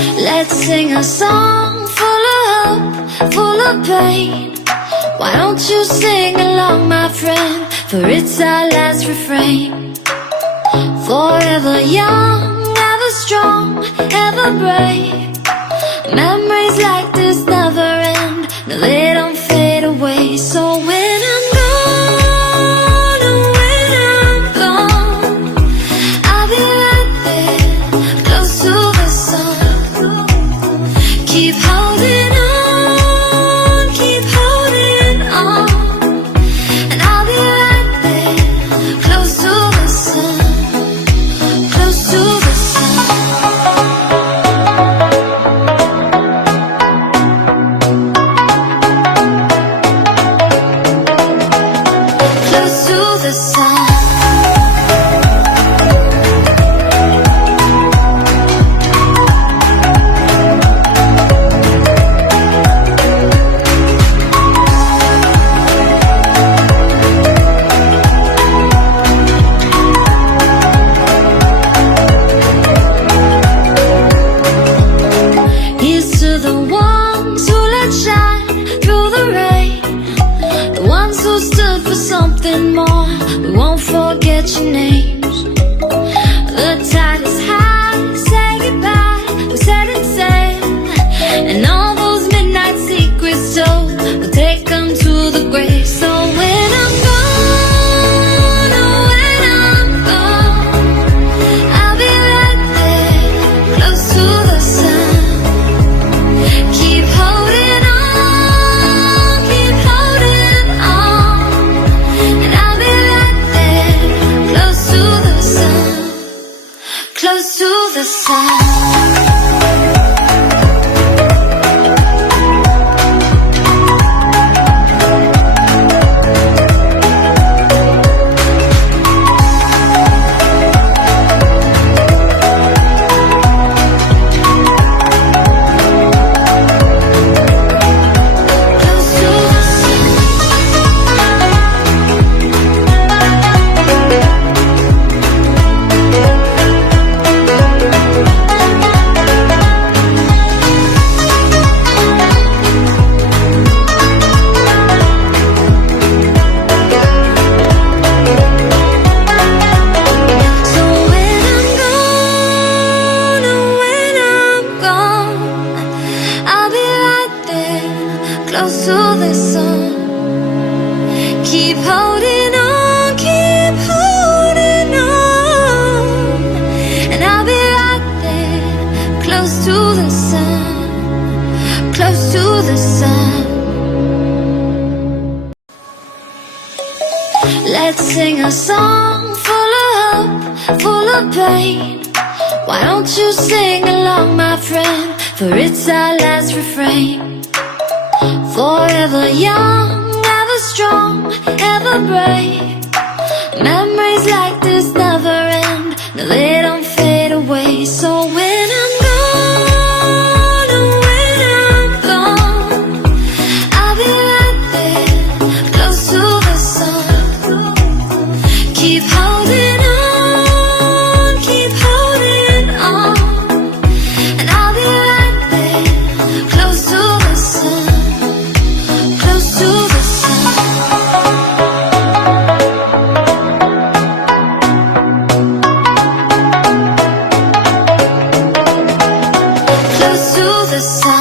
Let's sing a song full of hope, full of pain. Why don't you sing along, my friend? For it's our last refrain. Forever young, ever strong, ever brave. Memories like this never end. No, they don't fade away. So when I'm gone, oh, when I'm gone, I'll be right there, close to the sun. Keep holding on, keep holding on, and I'll be right there, close to the sun, close to the sun. Close to the sun. Here's to the ones who let shine through the rain, the ones who stood for something more. We won't forget your names. The tide is high, say goodbye, we're setting sail, and all those midnight secrets told, we'll take them to the grave. So when I'm gone, oh, when I'm gone, I'll be right there, close to the sun. Keep holding on, keep holding on, and I'll be right there, close to the sun, close to the sun. Close to the sun. Keep holding on, keep holding on, and I'll be right there, close to the sun, close to the sun. Let's sing a song full of hope, full of pain. Why don't you sing along, my friend? For it's our last refrain. Forever young, ever strong, ever brave. Memories like this never end. No, they don't fade away. So when I'm gone, oh, when I'm gone, I'll be right there, close to the sun. Keep holding on, keep holding on, and I'll be right there, close to the sun. Close to the sun. Close to the sun.